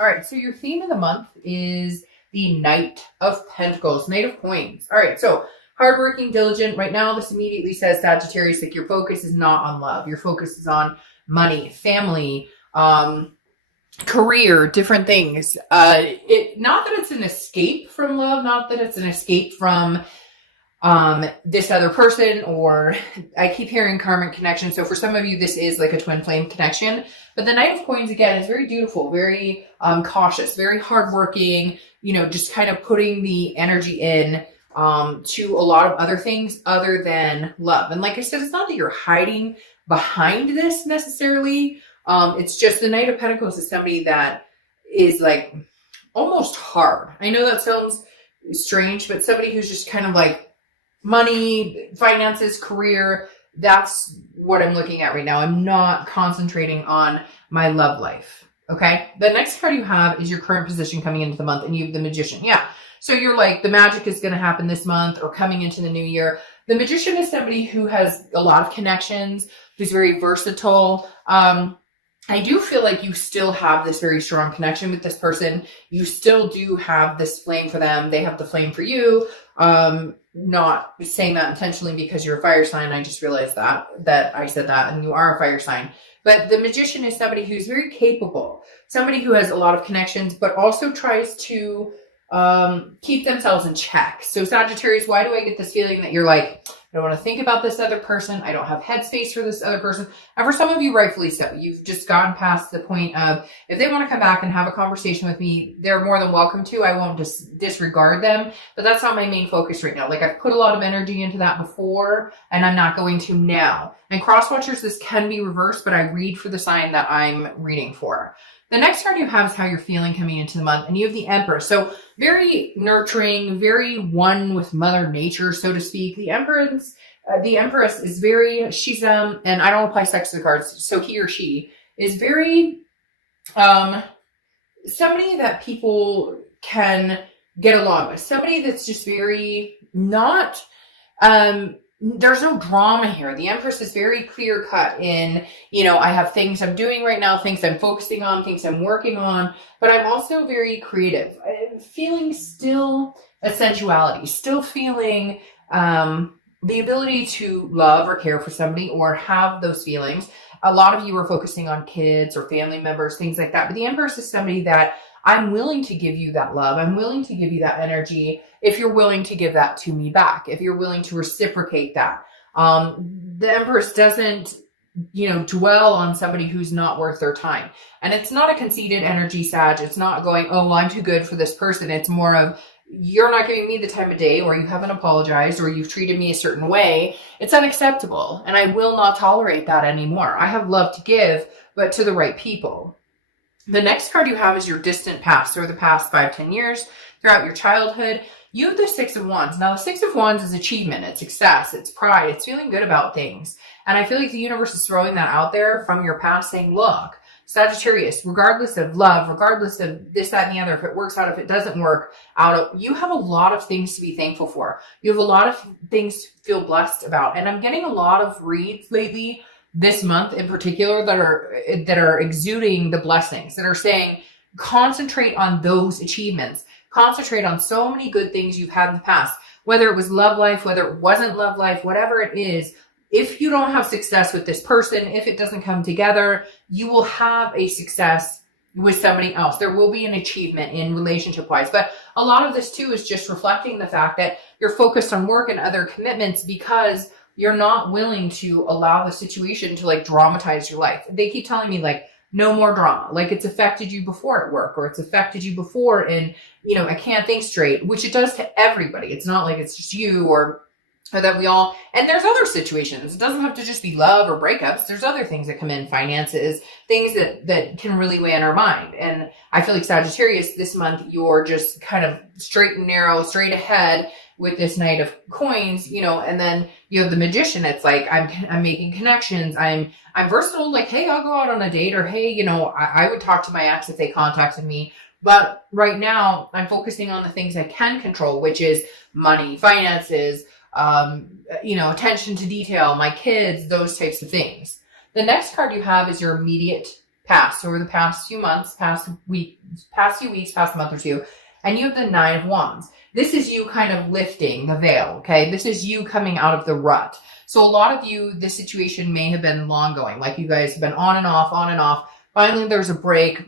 All right, so your theme of the month is the Knight of Pentacles, Knight of Coins. All right, so hardworking, diligent. Right now, this immediately says, Sagittarius, like your focus is not on love. Your focus is on money, family, career, different things. Not that it's an escape from love, not that it's an escape from this other person, or I keep hearing karmic connection. So for some of you, this is like a twin flame connection. But the Knight of Coins, again, is very dutiful, very cautious, very hardworking, just kind of putting the energy in to a lot of other things other than love. And like I said, it's not that you're hiding behind this necessarily. It's just the Knight of Pentacles is somebody that is like almost hard. I know that sounds strange, but somebody who's just kind of like money, finances, career. That's what I'm looking at right now. I'm not concentrating on my love life. Okay. The next card you have is your current position coming into the month, and you have the Magician. Yeah. So you're like, the magic is going to happen this month or coming into the new year. The Magician is somebody who has a lot of connections, who's very versatile. I do feel like you still have this very strong connection with this person. You still do have this flame for them. They have the flame for you. Not saying that intentionally because you're a fire sign. I just realized that I said that, and you are a fire sign. But the Magician is somebody who's very capable, somebody who has a lot of connections, but also tries to keep themselves in check. So Sagittarius, why do I get this feeling that you're like, I don't want to think about this other person. I don't have headspace for this other person. And for some of you, rightfully so. You've just gone past the point of, if they want to come back and have a conversation with me, they're more than welcome to. I won't disregard them, but that's not my main focus right now. Like, I've put a lot of energy into that before, and I'm not going to now. And cross watchers, this can be reversed, but I read for the sign that I'm reading for. The next card you have is how you're feeling coming into the month, and you have the Emperor. So very nurturing, very one with Mother Nature, so to speak. The Empress is very, she's, and I don't apply sex to the cards, so he or she is very, somebody that people can get along with. Somebody that's just very not, there's no drama here. The Empress is very clear cut in, I have things I'm doing right now, things I'm focusing on, things I'm working on, but I'm also very creative. I'm feeling still a sensuality, still feeling the ability to love or care for somebody or have those feelings. A lot of you are focusing on kids or family members, things like that. But the Empress is somebody that I'm willing to give you that love. I'm willing to give you that energy if you're willing to give that to me back, if you're willing to reciprocate that. The Empress doesn't, dwell on somebody who's not worth their time. And it's not a conceited energy, Sag. It's not going, oh, well, I'm too good for this person. It's more of, you're not giving me the time of day, or you haven't apologized, or you've treated me a certain way. It's unacceptable. And I will not tolerate that anymore. I have love to give, but to the right people. The next card you have is your distant past, or the past 5-10 years throughout your childhood. You have the Six of Wands. Now, the Six of Wands is achievement, it's success, it's pride, it's feeling good about things. And I feel like the universe is throwing that out there from your past, saying, look, Sagittarius, regardless of love, regardless of this, that, and the other, if it works out, if it doesn't work out, you have a lot of things to be thankful for. You have a lot of things to feel blessed about. And I'm getting a lot of reads lately, this month in particular, that are exuding the blessings, that are saying, concentrate on those achievements. Concentrate on so many good things you've had in the past, whether it was love life, whether it wasn't love life, whatever it is. If you don't have success with this person, if it doesn't come together, you will have a success with somebody else. There will be an achievement in relationship wise. But a lot of this too is just reflecting the fact that you're focused on work and other commitments because you're not willing to allow the situation to like dramatize your life. They keep telling me like, no more drama. Like, it's affected you before at work, or it's affected you before in, I can't think straight, which it does to everybody. It's not like it's just you or that we all, and there's other situations. It doesn't have to just be love or breakups. There's other things that come in, finances, things that can really weigh on our mind. And I feel like Sagittarius, this month, you're just kind of straight and narrow, straight ahead with this Knight of Coins, and then you have the Magician. It's like, I'm making connections. I'm versatile. Like, hey, I'll go out on a date, or hey, I would talk to my ex if they contacted me. But right now I'm focusing on the things I can control, which is money, finances, attention to detail, my kids, those types of things. The next card you have is your immediate passed over the past few months, past few weeks, past month or two, and you have the Nine of Wands. This is you kind of lifting the veil, okay? This is you coming out of the rut. So a lot of you, this situation may have been long going, like you guys have been on and off, on and off. Finally, there's a break.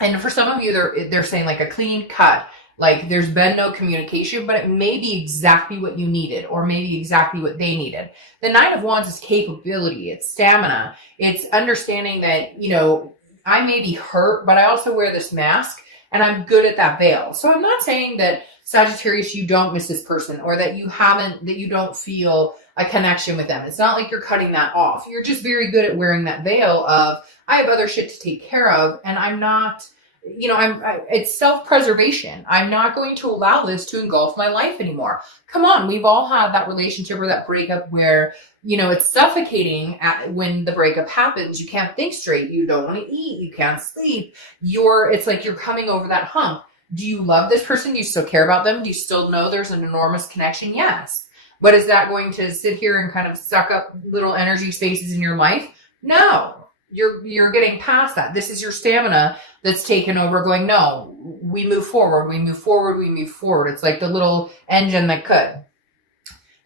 And for some of you, they're saying like a clean cut. Like there's been no communication, but it may be exactly what you needed or maybe exactly what they needed. The Nine of Wands is capability. It's stamina. It's understanding that, you know, I may be hurt, but I also wear this mask and I'm good at that veil. So I'm not saying that Sagittarius, you don't miss this person or that you don't feel a connection with them. It's not like you're cutting that off. You're just very good at wearing that veil of, I have other shit to take care of and I'm not, you know, it's self-preservation. I'm not going to allow this to engulf my life anymore. Come on. We've all had that relationship or that breakup where, you know, it's suffocating when the breakup happens. You can't think straight. You don't want to eat. You can't sleep. It's like you're coming over that hump. Do you love this person? Do you still care about them? Do you still know there's an enormous connection? Yes. But is that going to sit here and kind of suck up little energy spaces in your life? No. You're getting past that. This is your stamina that's taken over going, no, we move forward, we move forward, we move forward. It's like the little engine that could.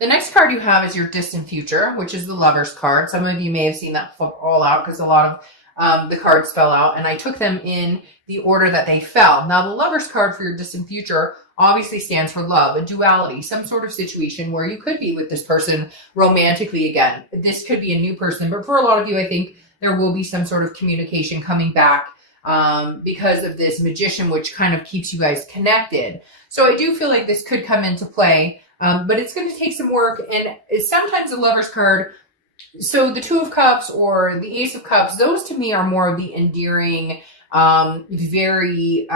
The next card you have is your distant future, which is the Lover's card. Some of you may have seen that all out because a lot of the cards fell out, and I took them in the order that they fell. Now, the Lover's card for your distant future obviously stands for love, a duality, some sort of situation where you could be with this person romantically again. This could be a new person, but for a lot of you, I think there will be some sort of communication coming back because of this Magician, which kind of keeps you guys connected. So I do feel like this could come into play, but it's going to take some work. And sometimes the Lover's card, so the Two of Cups or the Ace of Cups, those to me are more of the endearing, very,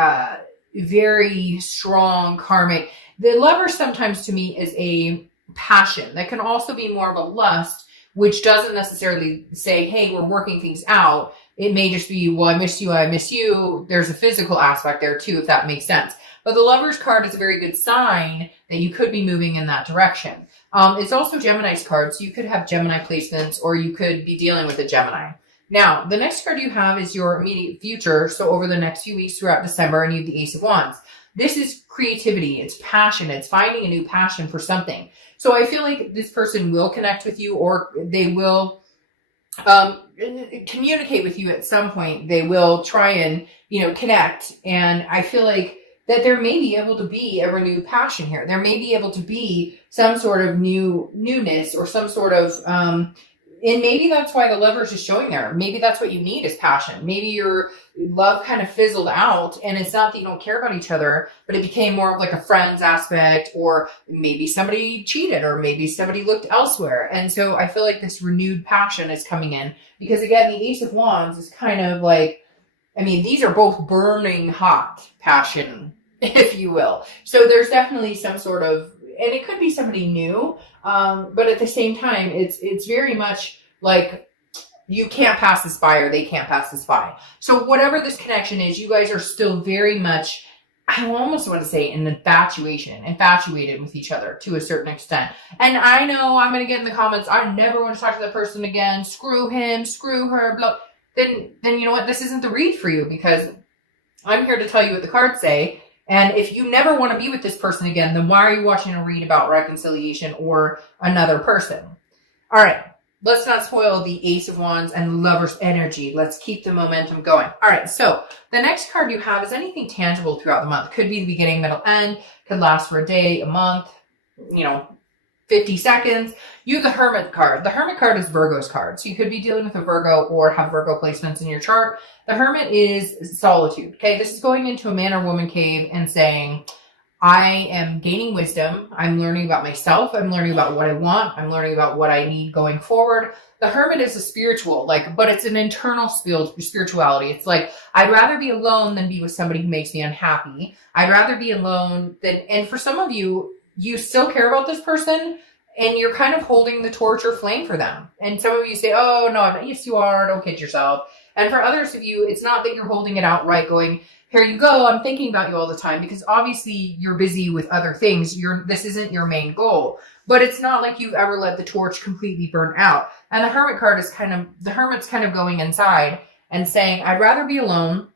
very strong karmic. The Lover sometimes to me is a passion that can also be more of a lust, which doesn't necessarily say, hey, we're working things out. It may just be, well, I miss you, I miss you. There's a physical aspect there too, if that makes sense. But the Lover's card is a very good sign that you could be moving in that direction. It's also Gemini's card, so you could have Gemini placements or you could be dealing with a Gemini. Now, the next card you have is your immediate future. So over the next few weeks throughout December, and you have the Ace of Wands. This is creativity. It's passion. It's finding a new passion for something. So I feel like this person will connect with you, or they will communicate with you at some point. They will try and, you know, connect. And I feel like that there may be able to be a renewed passion here. There may be able to be some sort of newness or some sort of, and maybe that's why the Lover's is showing there. Maybe that's what you need is passion. Maybe your love kind of fizzled out and it's not that you don't care about each other, but it became more of like a friends aspect, or maybe somebody cheated, or maybe somebody looked elsewhere. And so I feel like this renewed passion is coming in because again, the Ace of Wands is kind of like, I mean, these are both burning hot passion, if you will. So there's definitely some sort of, and it could be somebody new, but at the same time, it's very much like you can't pass this by or they can't pass this by. So whatever this connection is, you guys are still very much, I almost want to say infatuated with each other to a certain extent. And I know I'm going to get in the comments, I never want to talk to that person again, screw him, screw her, blah. Then you know what, this isn't the read for you, because I'm here to tell you what the cards say. And if you never want to be with this person again, then why are you watching a read about reconciliation or another person? All right, let's not spoil the Ace of Wands and Lover's energy. Let's keep the momentum going. All right, so the next card you have is anything tangible throughout the month. Could be the beginning, middle, end. Could last for a day, a month, 50 seconds. You have the Hermit card. The Hermit card is Virgo's card. So you could be dealing with a Virgo or have Virgo placements in your chart. The Hermit is solitude. Okay, this is going into a man or woman cave and saying, I am gaining wisdom. I'm learning about myself. I'm learning about what I want. I'm learning about what I need going forward. The Hermit is a spiritual, but it's an internal spirituality. It's like, I'd rather be alone than be with somebody who makes me unhappy. I'd rather be alone than, and for some of you, you still care about this person and you're kind of holding the torch or flame for them. And some of you say, oh, no, I'm not. Yes, you are. Don't kid yourself. And for others of you, it's not that you're holding it outright going, here you go, I'm thinking about you all the time, because obviously you're busy with other things. This isn't your main goal. But it's not like you've ever let the torch completely burn out. And the Hermit card is the Hermit's kind of going inside and saying, I'd rather be alone.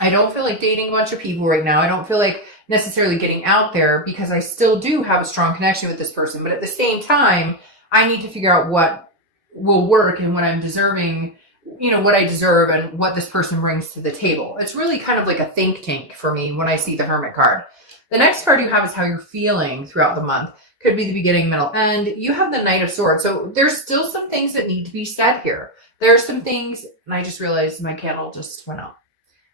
I don't feel like dating a bunch of people right now. I don't feel like necessarily getting out there because I still do have a strong connection with this person. But at the same time, I need to figure out what will work and what I'm deserving, what I deserve and what this person brings to the table. It's really kind of like a think tank for me when I see the Hermit card. The next card you have is how you're feeling throughout the month. Could be the beginning, middle, end. You have the Knight of Swords. So there's still some things that need to be said here. There are some things, and I just realized my candle just went out,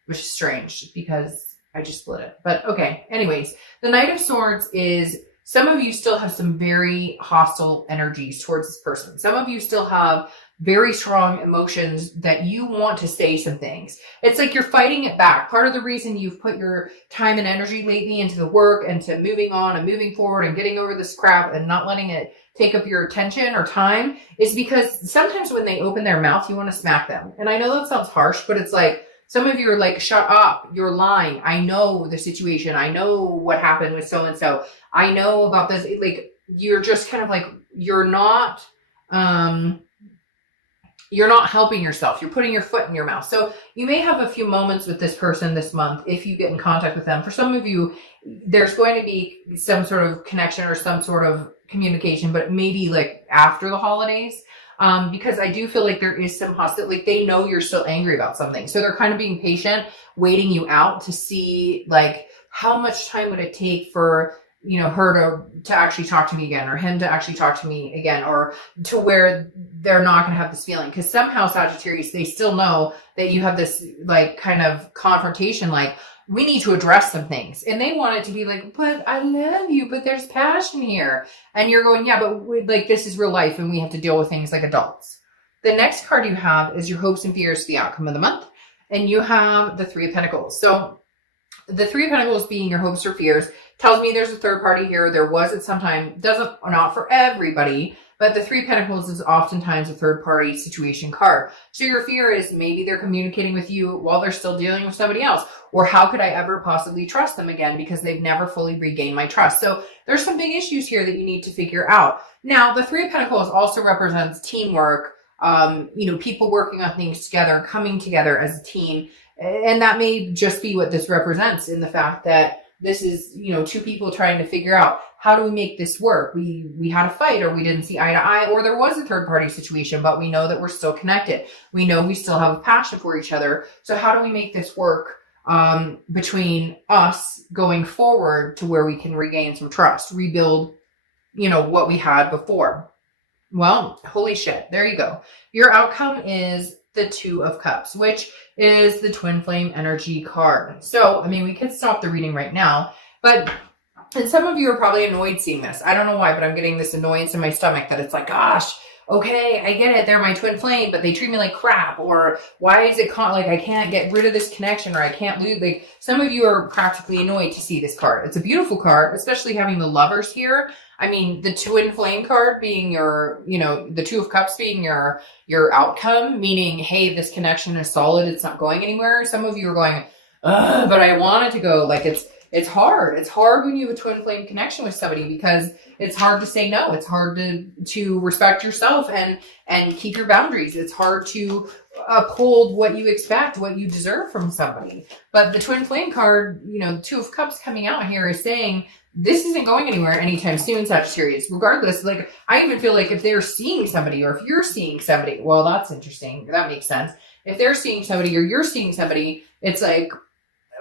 which is strange because I just split it. But okay, anyways, the Knight of Swords is some of you still have some very hostile energies towards this person. Some of you still have very strong emotions that you want to say some things. It's like you're fighting it back. Part of the reason you've put your time and energy lately into the work and to moving on and moving forward and getting over this crap and not letting it take up your attention or time is because sometimes when they open their mouth, you want to smack them. And I know that sounds harsh, but it's like, some of you are like, shut up, you're lying. I know the situation. I know what happened with so-and-so. I know about this. Like, you're just kind of like, you're not helping yourself. You're putting your foot in your mouth. So you may have a few moments with this person this month if you get in contact with them. For some of you, there's going to be some sort of connection or some sort of communication, but maybe like after the holidays. Because I do feel like there is some hostility, like they know you're still angry about something. So they're kind of being patient, waiting you out to see like how much time would it take for, her to actually talk to me again or him to actually talk to me again, or to where they're not going to have this feeling. Because somehow Sagittarius, they still know that you have this like kind of confrontation, like, we need to address some things. And they want it to be like, but I love you, but there's passion here. And you're going, yeah, but this is real life and we have to deal with things like adults. The next card you have is your hopes and fears for the outcome of the month. And you have the Three of Pentacles. So the Three of Pentacles being your hopes or fears tells me there's a third party here. There was at some time, not for everybody, but the Three of Pentacles is oftentimes a third party situation card. So your fear is maybe they're communicating with you while they're still dealing with somebody else. Or how could I ever possibly trust them again because they've never fully regained my trust? So there's some big issues here that you need to figure out. Now, the Three of Pentacles also represents teamwork, people working on things together, coming together as a team. And that may just be what this represents in the fact that this is, two people trying to figure out how do we make this work? We had a fight or we didn't see eye to eye or there was a third party situation, but we know that we're still connected. We know we still have a passion for each other. So how do we make this work between us going forward to where we can regain some trust, rebuild, what we had before? Well, holy shit. There you go. Your outcome is the Two of Cups, which is the twin flame energy card. So, we could stop the reading right now, and some of you are probably annoyed seeing this. I don't know why, but I'm getting this annoyance in my stomach that it's like, gosh, okay, I get it. They're my twin flame, but they treat me like crap. Or why is it like I can't get rid of this connection or I can't lose? Like some of you are practically annoyed to see this card. It's a beautiful card, especially having the Lovers here. The twin flame card being your, the Two of Cups being your outcome, meaning, hey, this connection is solid. It's not going anywhere. Some of you are going, but I want it to go. Like it's hard. It's hard when you have a twin flame connection with somebody because it's hard to say no. It's hard to respect yourself and keep your boundaries. It's hard to uphold what you expect, what you deserve from somebody. But the twin flame card, Two of Cups coming out here is saying, this isn't going anywhere anytime soon, Sagittarius. Regardless, like I even feel like if they're seeing somebody or if you're seeing somebody, well, that's interesting. That makes sense. If they're seeing somebody or you're seeing somebody, it's like,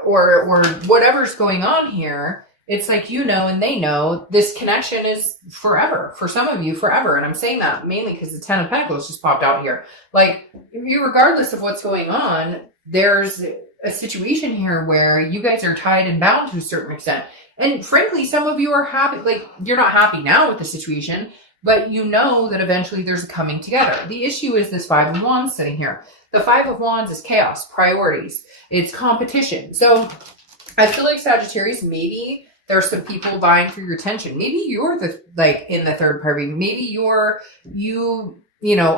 or whatever's going on here, it's like, and they know this connection is forever. For some of you, forever. And I'm saying that mainly because the Ten of Pentacles just popped out here. Like, regardless of what's going on, there's a situation here where you guys are tied and bound to a certain extent. And frankly, some of you are happy, like you're not happy now with the situation, but you know that eventually there's a coming together. The issue is this Five of Wands sitting here. The Five of Wands is chaos, priorities, it's competition. So I feel like Sagittarius, maybe there's some people vying for your attention. Maybe you're in the third party. Maybe you are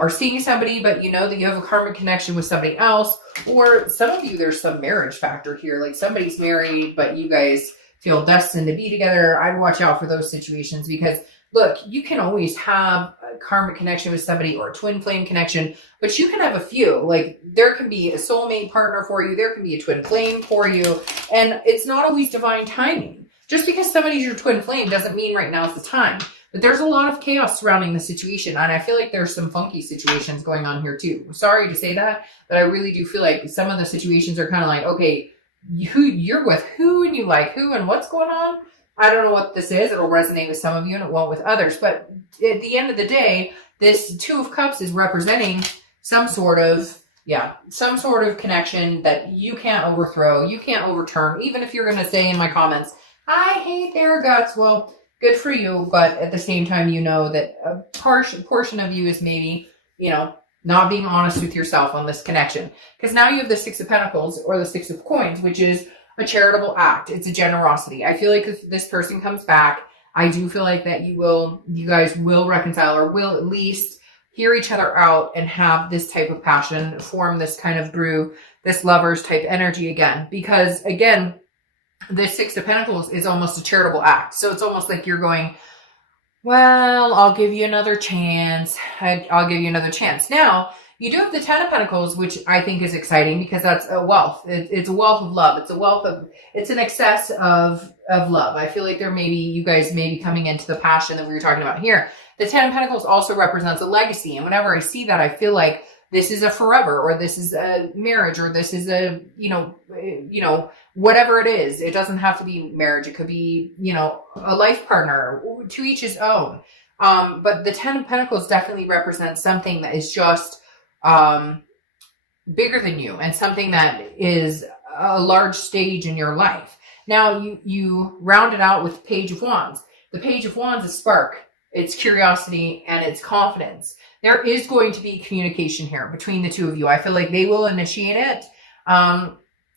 seeing somebody, but you know that you have a karmic connection with somebody else. Or some of you, there's some marriage factor here. Like somebody's married, but you guys feel destined to be together. I'd watch out for those situations because look, you can always have karmic connection with somebody or a twin flame connection, but you can have a few. Like there can be a soulmate partner for you. There can be a twin flame for you. And it's not always divine timing. Just because somebody's your twin flame doesn't mean right now is the time. But there's a lot of chaos surrounding the situation. And I feel like there's some funky situations going on here too. Sorry to say that, but I really do feel like some of the situations are kind of like, okay, you're with who and you like who and what's going on. I don't know what this is. It'll resonate with some of you and it won't with others. But at the end of the day, this Two of Cups is representing some sort of connection that you can't overthrow. You can't overturn. Even if you're going to say in my comments, I hate their guts. Well, good for you. But at the same time, you know that a portion of you is maybe, not being honest with yourself on this connection. Because now you have the Six of Pentacles or the Six of Coins, which is a charitable act. It's a generosity. I feel like if this person comes back, I do feel like that you guys will reconcile or will at least hear each other out and have this type of passion, form this kind of brew, this lovers type energy again. Because again, this Six of Pentacles is almost a charitable act. So it's almost like you're going, well, I'll give you another chance. I'll give you another chance. Now, you do have the Ten of Pentacles, which I think is exciting because that's a wealth. It's a wealth of love. It's an excess of love. I feel like you guys may be coming into the passion that we were talking about here. The Ten of Pentacles also represents a legacy. And whenever I see that, I feel like this is a forever, or this is a marriage, or this is a, whatever it is. It doesn't have to be marriage. It could be, a life partner, to each his own. But the Ten of Pentacles definitely represents something that is just bigger than you and something that is a large stage in your life. Now you round it out with Page of Wands. The Page of Wands is spark. It's curiosity and it's confidence. There is going to be communication here between the two of you. I feel like they will initiate it. And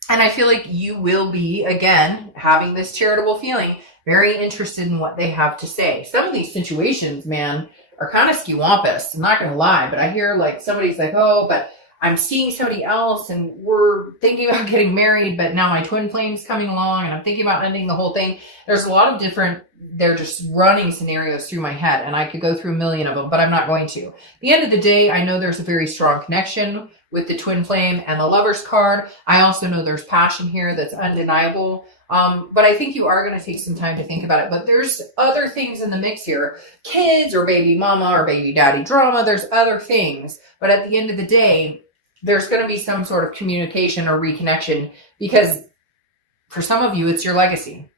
I feel like you will be, again, having this charitable feeling, very interested in what they have to say. Some of these situations, man, are kind of skewampus. I'm not going to lie, but I hear like somebody's like, oh, but I'm seeing somebody else and we're thinking about getting married, but now my twin flame's coming along and I'm thinking about ending the whole thing. There's a lot of different, they're just running scenarios through my head and I could go through a million of them, but I'm not going to. At the end of the day, I know there's a very strong connection with the twin flame and the Lover's card. I also know there's passion here that's undeniable. But I think you are going to take some time to think about it. But there's other things in the mix here. Kids or baby mama or baby daddy drama. There's other things. But at the end of the day, there's going to be some sort of communication or reconnection because for some of you, it's your legacy.